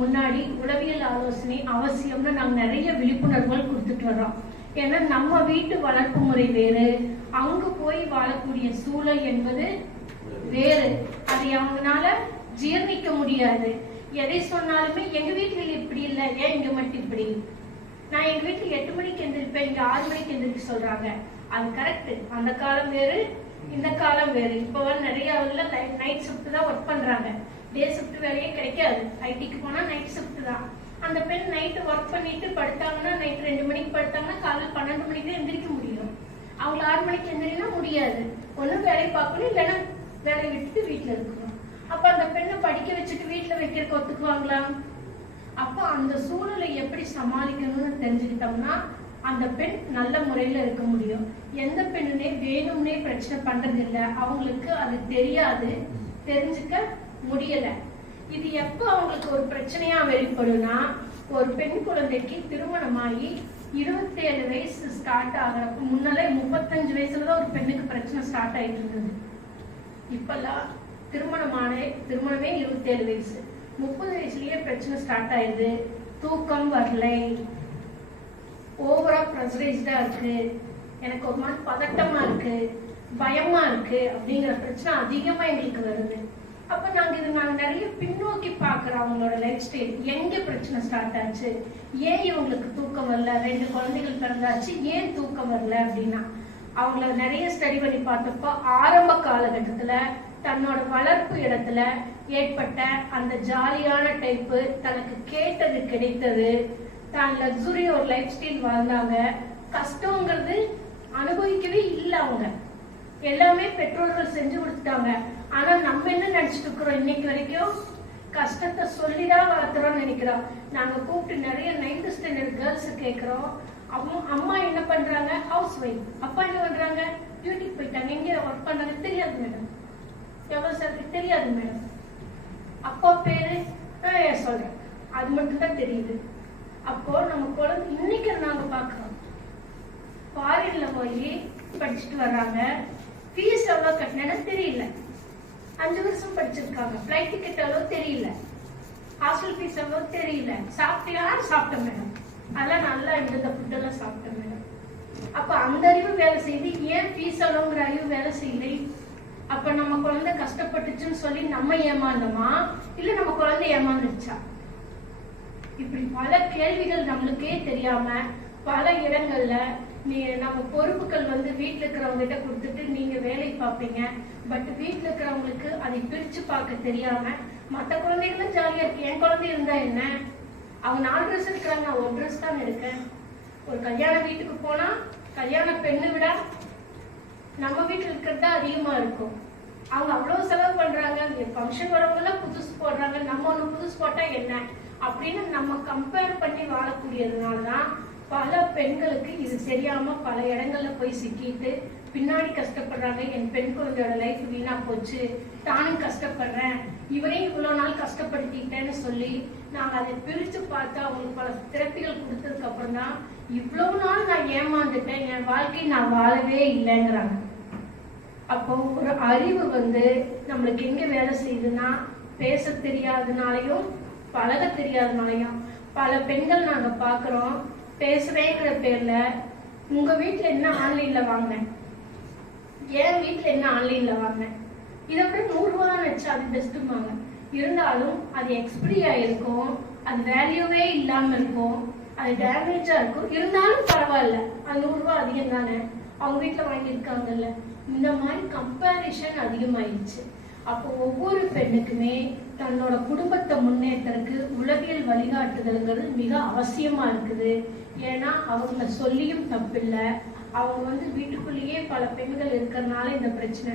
முன்னாடி உளவியல் ஆலோசனை அவசியம்னு நாங்க நிறைய விழிப்புணர்வுகள் கொடுத்துட்டு வர்றோம். ஏன்னா நம்ம வீட்டு வளர்ப்பு முறை வேறு, அங்க போய் வாழக்கூடிய சூழல் என்பது வேறு. அதை அவங்களால ஜீர்ணிக்க முடியாது. எதை சொன்னாலுமே எங்க வீட்டுல இப்படி இல்லை, ஏன் இங்க மட்டும் இப்படி, நான் எங்க வீட்டுல 8 மணிக்கு எந்திரிப்பேன், இங்க 6 மணிக்கு எந்திரிக்க சொல்றாங்க. அது கரெக்ட். அந்த காலம் வேறு, இந்த காலம் வேறு. இப்போ நிறைய நைட் ஷிஃப்ட் தான் ஒர்க் பண்றாங்க. டே ஷிஃப்ட் வேலையே கிடைக்காது. ஐடிக்கு போனா நைட் ஷிஃப்ட் தான். அந்த பெண் நைட்டு ஒர்க் பண்ணிட்டு படுத்தாங்கன்னா நைட் 2 மணிக்கு படுத்தாங்கன்னா காலையில் 12 மணிக்கு எந்திரிக்க முடியும். அவங்க 6 மணிக்கு எந்திரினா முடியாது. ஒன்னும் வேலை பார்க்கணும், இல்லைன்னா வேலையை விட்டுட்டு வீட்டுல இருக்கணும். அப்ப அந்த பெண்ணை படிக்க வச்சுட்டு வீட்டுல வைக்கிறதுக்கு ஒத்துக்குவாங்களா? அப்ப அந்த சூழலை எப்படி சமாளிக்கணும்னு தெரிஞ்சுக்கிட்டோம்னா அந்த பெண் நல்ல முறையில இருக்க முடியும். எந்த பெண்ணுனே வேணும்னே பிரச்சனை பண்றது இல்லை, அவங்களுக்கு அது தெரியாது, தெரிஞ்சுக்க முடியல. இது எப்ப அவங்களுக்கு ஒரு பிரச்சனையா வெளிப்படும்னா, ஒரு பெண் குழந்தைக்கு திருமணமாகி 27 வயசு ஸ்டார்ட் ஆகிறப்ப, முன்னாலே 35 வயசுலதான் ஒரு பெண்ணுக்கு பிரச்சனை ஸ்டார்ட் ஆயிட்டு இருந்தது. இப்பெல்லாம் திருமணமே 27 வயசு, 30 வயசுலயே பிரச்சனை ஸ்டார்ட் ஆயிடுது. தூக்கம் வரலை, ஓவரா ப்ரெஷரைஸ்டா இருக்கு, எனக்கு ஒரு மாதிரி பதட்டமா இருக்கு, பயமா இருக்கு அப்படிங்கிற பிரச்சனை அதிகமா எங்களுக்கு வருது. அப்ப நாங்க நிறைய பின்னோக்கி பாக்குறோம். அவங்களோட லைஃப் ஸ்டைல் எங்க பிரச்சனை ஸ்டார்ட் ஆச்சு, ஏன் இவங்களுக்கு தூக்கம் வரல, 2 குழந்தைகள் பிறந்தாச்சு, ஏன் தூக்கம் வரல அப்படின்னா அவங்கள நிறைய ஸ்டடி பண்ணி பார்த்தப்போ ஆரம்ப காலகட்டத்துல தன்னோட வளர்ப்பு இடத்துல ஏற்பட்ட அந்த ஜாலியான டைப்பு, தனக்கு கேட்டது கிடைத்தது, தான் லக்ஸுரி ஒரு லைஃப் ஸ்டைல் வாழ்ந்தாங்க. கஷ்டங்கிறது அனுபவிக்கவே இல்லை. அவங்க எல்லாமே பெற்றோர்கள் செஞ்சு கொடுத்துட்டாங்க. ஆனா நம்ம என்ன நினைச்சிட்டு இருக்கிறோம், இன்னைக்கு வரைக்கும் கஷ்டத்தை சொல்லிதான் வளர்த்துறோம்னு நினைக்கிறோம். நாங்க கூப்பிட்டு நிறைய 9th ஸ்டாண்டர்ட் கேர்ள்ஸ் கேட்கிறோம், அம்மா என்ன பண்றாங்க, ஹவுஸ் ஒய்ஃப். அப்பா என்ன பண்றாங்க, டியூட்டிக்கு போயிட்டாங்க. எங்க ஒர்க் பண்றாங்க தெரியாது மேடம், எவ்வளவு சாருக்கு தெரியாது மேடம். அப்பா பேரு சொல்றேன், அது மட்டும் தான் தெரியுது. அப்போ நம்ம குழந்தை இன்னைக்கு நாங்க பாக்குறோம், ஃபாரின்ல போய் படிச்சுட்டு வர்றாங்க. ஃபீஸ் எவ்வளவு கட்டினேன்னு தெரியல, 5 வருஷம் படிச்சிருக்காங்க. ஃபிளைட் டிக்கெட் எவ்வளவு தெரியல, ஹாஸ்டல் ஃபீஸ் எவ்வளவு தெரியல. சாப்பிட்டியா, சாப்பிட்டேன் மேடம், அதெல்லாம் நல்லா இந்த ஃபுட் எல்லாம் சாப்பிட்டேன் மேடம். அப்ப அந்த அறிவு வேலை செய்து, ஏன் ஃபீஸ் எவ்வளவுங்கிற அறிவு வேலை செய்யலை? அப்ப நம்ம குழந்தை கஷ்டப்பட்டுச்சுன்னு சொல்லி நம்ம ஏமாந்தோமா, இல்ல நம்ம குழந்தை ஏமாந்துருச்சா? இப்படி பல கேள்விகள் நம்மளுக்கே தெரியாம பல இடங்கள்ல நம்ம பொறுப்புகள் வீட்டுல இருக்கிறவங்க கிட்ட கொடுத்துட்டு நீங்க வேலை பார்ப்பீங்க. பட் வீட்டுல இருக்கிறவங்களுக்கு அதை பிரிச்சு பார்க்க தெரியாம மற்ற குழந்தைகளும் ஜாலியா இருக்கு, என் குழந்தை இருந்தா என்ன, அவங்க 4 ட்ரெஸ் இருக்கிறாங்க, நான் 1 ட்ரெஸ் தான் இருக்கேன். ஒரு கல்யாண வீட்டுக்கு போனா கல்யாண பெண்ணை விட நம்ம வீட்டுல இருக்கிறது தான் அதிகமா இருக்கும். அவங்க அவ்வளவு செலவு பண்றாங்க, ஃபங்க்ஷன் வரவங்க எல்லாம் புதுசு போடுறாங்க, நம்ம ஒண்ணு புதுசு போட்டா என்ன அப்படின்னு நம்ம கம்பேர் பண்ணி வாழக்கூடியதுனாலதான் பல பெண்களுக்கு இது தெரியாம பல இடங்கள்ல போய் சிக்கிட்டு பின்னாடி கஷ்டப்படுறாங்க. என் பெண் குழந்தையோட லைஃப் வீணா போச்சு, தானும் கஷ்டப்படுறேன், இவரையும் இவ்வளவு நாள் கஷ்டப்படுத்திட்டேன்னு சொல்லி நாங்க அதை பிரிச்சு பார்த்தா அவங்களுக்கு பல திறப்பிகள் கொடுத்ததுக்கு அப்புறம் தான் இவ்வளவு நாள் நான் ஏமாந்துட்டேன், என் வாழ்க்கை நான் வாழவே இல்லைங்கிறாங்க. அப்போ ஒரு அறிவு நம்மளுக்கு எங்க வேலை செய்யுதுன்னா, பேச தெரியாதனாலையும் பழக தெரியாதனாலையும் பல பெண்கள் நாங்க பாக்குறோம், பேசுறேங்கிற பேர்ல உங்க வீட்டுல என்ன ஆன்லைன்ல வாங்கினேன், என் வீட்டுல என்ன ஆன்லைன்ல வாங்கினேன், இதை விட 100 ரூபா தான் வச்சு அது பெஸ்ட்டுமாங்க. இருந்தாலும் அது எக்ஸ்பிரி ஆயிருக்கும், அது வேல்யூவே இல்லாம இருக்கும், அது டேமேஜா இருக்கும். இருந்தாலும் பரவாயில்ல, அது 100 ரூபா அதிகம் தானே, அவங்க வீட்டுல வாங்கியிருக்காங்கல்ல. இந்த மாதிரி கம்பேரிஷன் அதிகமாயிடுச்சு. அப்போ ஒவ்வொரு பெண்ணுக்குமே தன்னோட குடும்பத்தை முன்னேற்றத்துக்கு உளவியல் வழிகாட்டுதல்கள் மிக அவசியமா இருக்குது. ஏன்னா அவங்க சொல்லியும் தப்பில்லை, அவங்க வீட்டுக்குள்ளேயே பல பெண்கள் இருக்கிறதுனால இந்த பிரச்சனை.